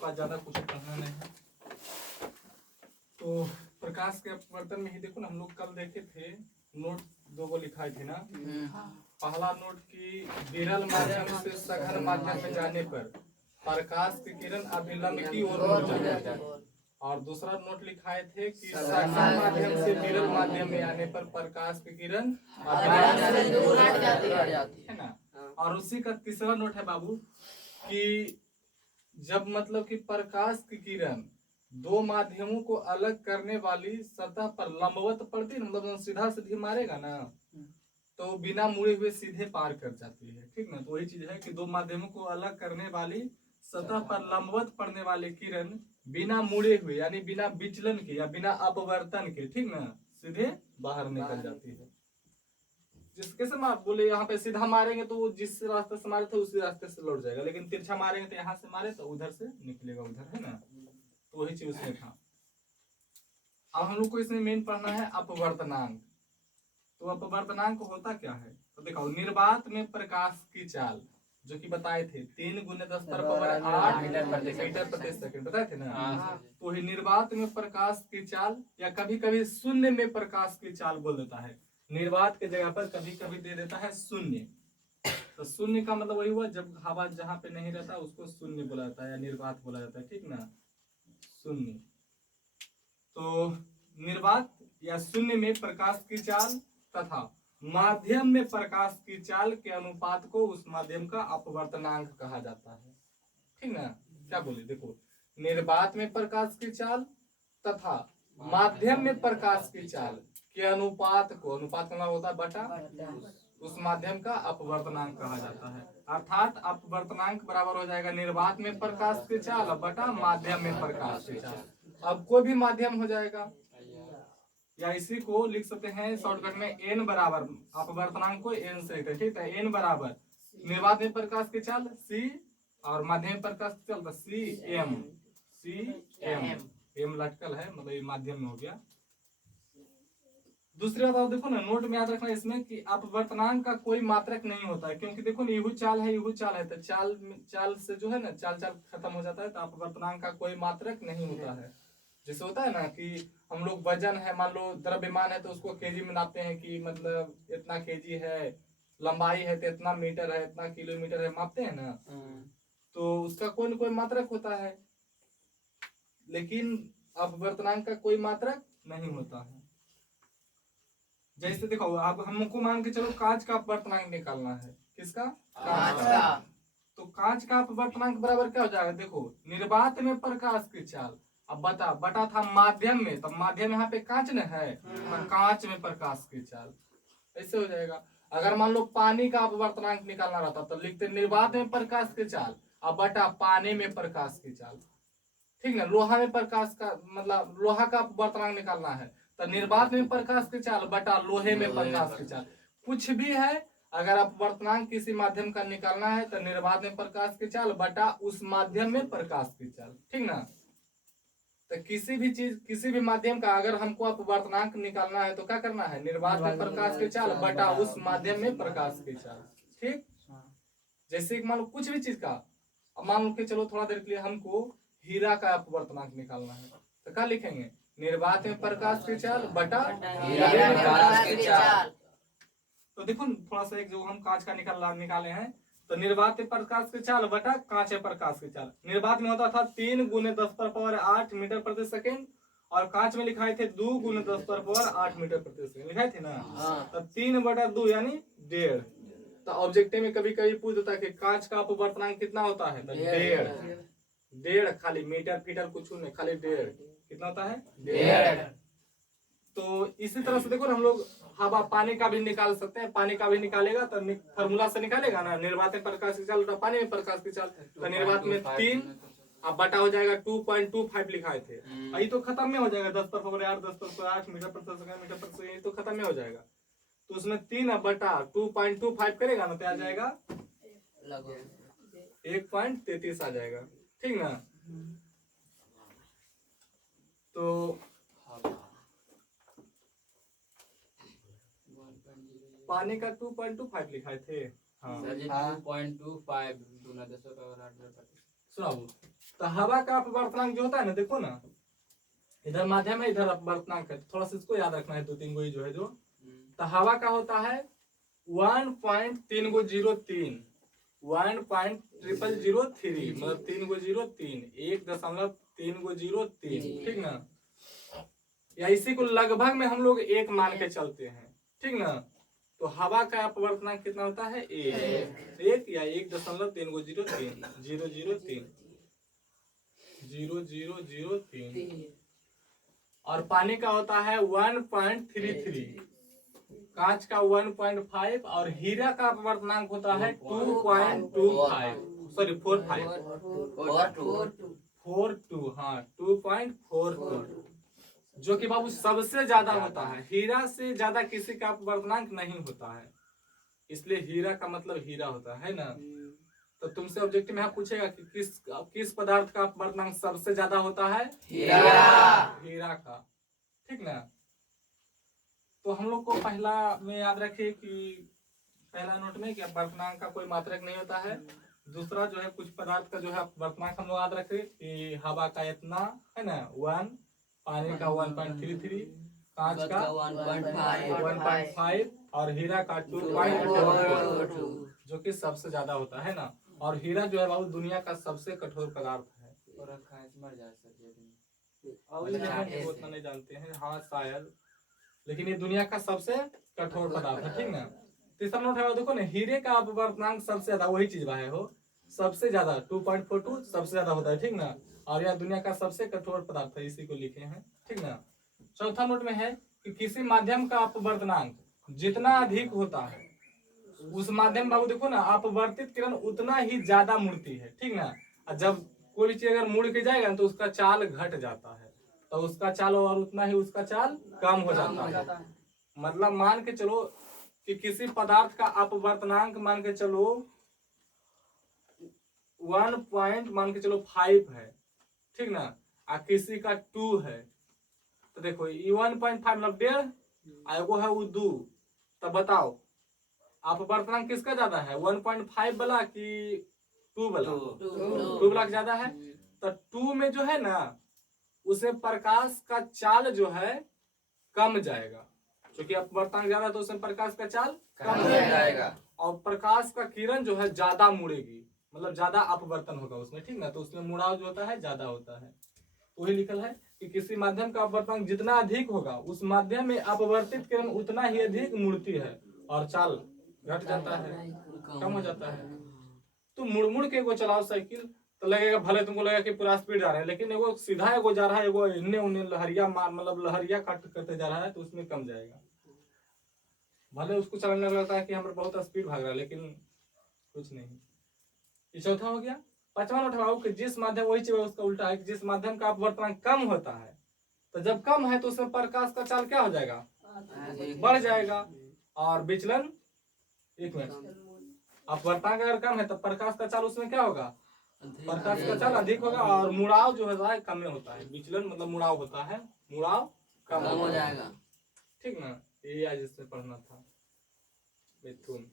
आपका ज्यादा कुछ कहना नहीं है। तो प्रकाश के अपवर्तन में ही देखो ना, हम लोग कल देखे थे नोट दो को लिखाए थे ना। पहला नोट की विरल माध्यम से सघन माध्यम में जाने पर प्रकाश की किरण अभिलंब की ओर मुड़ जाती है, और दूसरा नोट लिखाए थे कि सघन माध्यम से विरल माध्यम में आने पर प्रकाश की किरण अभिलंब से दूर हट जाती है ना। और उसी का तीसरा नोट है बाबू कि जब मतलब कि प्रकाश की किरण दो माध्यमों को अलग करने वाली सतह पर लंबवत पड़ती है, मतलब सीधा सीधी मारेगा ना तो बिना मुड़े हुए सीधे पार कर जाती है, ठीक ना। तो वही चीज है कि दो माध्यमों को अलग करने वाली सतह पर लंबवत पड़ने वाली किरण बिना मुड़े हुए यानी बिना विचलन के या बिना अपवर्तन के, ठीक ना, सीधे बाहर निकल जाती है। जिसके से आप बोले यहाँ पे सीधा मारेंगे तो वो जिस रास्ते से मारे थे उसी रास्ते से लौट जाएगा, लेकिन तिरछा मारेंगे तो यहाँ से मारे तो उधर से निकलेगा उधर, है ना। तो वही चीज उसमें था। अब हम लोग को इसमें मेन पढ़ना है अपवर्तनांक। तो अपवर्तनांक होता क्या है, तो देखो निर्वात में प्रकाश की चाल जो कि बताए थे 3 × 10⁸ मीटर प्रति सेकंड बताए थे ना। तो ही निर्वात में प्रकाश की चाल या कभी कभी शून्य में प्रकाश की चाल बोल देता है। निर्वात के जगह पर कभी कभी दे देता है शून्य। तो शून्य का मतलब वही हुआ जब हवा जहाँ पे नहीं रहता उसको शून्य बोला जाता है या निर्वात बोला जाता है, ठीक ना, शून्य। तो निर्वात या शून्य में प्रकाश की चाल तथा माध्यम में प्रकाश की चाल के अनुपात को उस माध्यम का अपवर्तनांक कहा जाता है, ठीक ना। क्या बोले देखो, निर्वात में प्रकाश की चाल तथा माध्यम में प्रकाश की चाल के अनुपात को, अनुपात का मतलब होता है बटा, उस माध्यम का अपवर्तनांक कहा जाता है। अर्थात अपवर्तनांक बराबर हो जाएगा निर्वात में प्रकाश की चाल बटा माध्यम में प्रकाश की चाल। अब कोई भी माध्यम हो जाएगा या इसी को लिख सकते हैं शॉर्टकट में n बराबर, अपवर्तनांक को n से लिखते हैं, ठीक है। n बराबर निर्वात में प्रकाश की चाल c और माध्यम में प्रकाश की चाल cm लटकल है, मतलब ये माध्यम में हो गया। दूसरी बात आप देखो ना, नोट में याद रखना इसमें कि अपवर्तनांक का कोई मात्रक नहीं होता है, क्योंकि देखो ना यहू चाल है यहू चाल है, तो चाल से जो है ना चाल खत्म हो जाता है, तो अपवर्तनांक का कोई मात्रक नहीं होता है। जैसे होता है ना कि हम लोग वजन है, मान लो द्रव्यमान है तो उसको केजी में नापते हैं कि मतलब इतना केजी है, लंबाई है तो इतना मीटर है, इतना किलोमीटर है, मापते हैं ना। तो उसका कोई न कोई मात्रक होता है, लेकिन अपवर्तनांक का कोई मात्रक नहीं होता है। जैसे देखो अब हमको मान के चलो कांच का अपवर्तनांक निकालना है, किसका, कांच का। तो कांच का अपवर्तनांक बराबर क्या हो जाएगा, देखो निर्वात में प्रकाश की चाल, अब बटा था माध्यम में, तो माध्यम यहाँ पे कांच न है, तो कांच में प्रकाश की चाल, ऐसे हो जाएगा। अगर मान लो पानी का अपवर्तनांक निकालना रहता तो लिखते निर्वात में प्रकाश की चाल अब बटा पानी में प्रकाश की चाल, ठीक ना। लोहा में प्रकाश का मतलब लोहा का अपवर्तनांक निकालना है तो निर्वात में प्रकाश की चाल बटा लोहे में प्रकाश की चाल। कुछ भी है, अगर अपवर्तनांक किसी माध्यम का निकालना है तो निर्वात में प्रकाश की चाल बटा उस माध्यम में प्रकाश की चाल, ठीक ना। तो किसी भी चीज किसी भी माध्यम का अगर हमको अपवर्तनांक निकालना है तो क्या करना है, निर्वात में प्रकाश की चाल बटा उस माध्यम में प्रकाश की चाल, ठीक। जैसे मान लो कुछ भी चीज का, अब मान लो कि चलो थोड़ा देर के लिए हमको हीरा का अपवर्तनांक निकालना है तो क्या लिखेंगे, निर्वात में प्रकाश की चाल बटा हीरा में प्रकाश की चाल। तो देखो थोड़ा सा एक जो हम कांच का निकाले हैं, तो निर्वात में प्रकाश की चाल बटा कांच में प्रकाश की चाल। निर्वात में होता था 3 × 10⁸ मीटर प्रति सेकंड, और कांच में लिखाए थे 2 × 10⁸ मीटर प्रति सेकंड लिखाए थे ना। तो 3/2 यानी 1.5। तो ऑब्जेक्टिव में कभी कभी पूछ देता है कि कांच का अपवर्तनांक कितना होता है, तो 1.5 खाली, मीटर फीटर कुछ नहीं, खाली 1.5 कितना होता है, 1.5। तो इसी तरह से देखो ना हम लोग हवा पानी का भी निकाल सकते हैं, पानी का भी निकालेगा तो फार्मूला से निकालेगा ना, निर्वात में प्रकाश की चाल पानी में प्रकाश की चाल, तो निर्वात में 3 अब बटा हो जाएगा 2.25 लिखाए थे, यही तो खत्म में हो जाएगा 10⁸8 10⁸8 मीटर प्रति सेकंड मीटर प्रति सेकंड, तो खत्म में हो जाएगा। तो उसमें 3 अब बटा 2.25 करेगा ना तो आ जाएगा 1.33 आ जाएगा, ठीक ना। तो पानी का 2.25 लिखाए थे, हाँ 2.25 × 10⁸ सुनो, तो हवा का अपवर्तनांक जो होता है ना, देखो ना, इधर माध्यम है, इधर अपवर्तनांक है, थोड़ा सा इसको याद रखना है, 2-3 गो जो है जो। तो हवा का होता है 1.3003, 1.0003, मतलब 3.03, 1.303, ठीक ना। या इसी को लगभग में हम लोग एक मान के चलते हैं, ठीक ना। तो हवा का अपवर्तनांक कितना होता है? एक या 1.303, 0.0003। और पानी का होता है 1.33, कांच का 1.5, और हीरा का अपवर्तनांक होता है 2.25, सॉरी 42, हाँ 2.42, जो कि बाबू सबसे ज्यादा होता है। हीरा से ज्यादा किसी का अपवर्तनांक नहीं होता है, इसलिए हीरा का मतलब हीरा होता है ना। तो तुमसे ऑब्जेक्टिव में पूछेगा कि किस पदार्थ का अपवर्तनांक सबसे ज्यादा होता है? हीरा का, ठीक ना। तो हम लोग को पहला में याद रखिए कि पहला नोट में कि अपवर्तनांक का कोई मात्रक नहीं होता है। दूसरा जो है, कुछ पदार्थ का जो है अपवर्तनांक हम लोग याद रखें कि हवा का इतना है ना 1, पानी का 1.33, कांच का 1.5 और हीरा का 2.42, जो कि सबसे ज्यादा होता है ना। और हीरा जो है बाबू दुनिया का सबसे कठोर पदार्थ है। उतना नहीं जानते हैं, हाँ शायद, लेकिन ये दुनिया का सबसे कठोर पदार्थ है, ठीक ना। तीसरा नोट है, देखो ना, हीरे का अपवर्तनांक सबसे ज्यादा, वही चीज है हो, सबसे ज्यादा 2.42 सबसे ज्यादा होता है, ठीक ना। और यह दुनिया का सबसे कठोर पदार्थ है, इसी को लिखे हैं, ठीक ना। चौथा नोट में है कि किसी माध्यम का अपवर्तनांक जितना अधिक होता है, उस माध्यम बाबू देखो ना, अपवर्तित किरण उतना ही ज्यादा मुड़ती है, ठीक ना। और जब कोई चीज अगर मुड़ के जाएगा तो उसका चाल घट जाता है, तो उसका चाल और उतना ही उसका चाल कम हो जाता है। मतलब मान के चलो कि किसी पदार्थ का अपवर्तनांक मान के चलो 1.5 है, ठीक ना, और किसी का 2 है, तो देखो ये 1.5 मतलब 1.5, एगो है वो 2, तब बताओ अपवर्तनांक किसका ज्यादा है? 1.5 वाला कि 2 वाला? 2 वाला ज्यादा है। तो 2 में जो है ना, उसे प्रकाश का चाल जो है कम जाएगा, क्योंकि अपवर्तनांक ज्यादा, तो उसमें प्रकाश का चाल कम जाएगा, और प्रकाश का किरण जो है ज्यादा मुड़ेगी, मतलब ज्यादा अपवर्तन होगा उसमें, ठीक ना। तो उसमें मुड़ाव जो होता है ज्यादा होता है। वही लिखल है कि किसी माध्यम का अपवर्तनांक जितना अधिक होगा, उस माध्यम में अपवर्तित किरण उतना ही अधिक मुड़ती है और चाल घट जाता है, कम हो जाता है। तो मुड़ मुड़ के वो चलाओ साइकिल, तो लगेगा, भले तुमको लगेगा कि पूरा स्पीड जा रहा है, लेकिन एगो सीधा एगो जा रहा है, एगो इन्ने उन्ने लहरिया मार, मतलब लहरिया कट करते जा रहा है, तो उसमें कम जाएगा। भले उसको चलाने लगता है कि हम बहुत स्पीड भाग रहा है, लेकिन कुछ नहीं। ये चौथा हो गया। पांचवा उठाओ कि जिस माध्यम, वही चीज उसका उल्टा है कि जिस माध्यम का अपवर्तनांक कम होता है, तो जब कम है तो उसमें प्रकाश का चाल क्या हो जाएगा? बढ़ जाएगा। और विचलन, एक मिनट, अपवर्तनांक अगर कम है तो प्रकाश का चाल उसमें क्या होगा? प्रकाश का चाल अधिक होगा, और मुड़ाव जो है कम में होता है। विचलन मतलब मुड़ाव होता है, मुड़ाव कम हो जाएगा, ठीक ना। ये आज इससे पढ़ना था, मिथुन।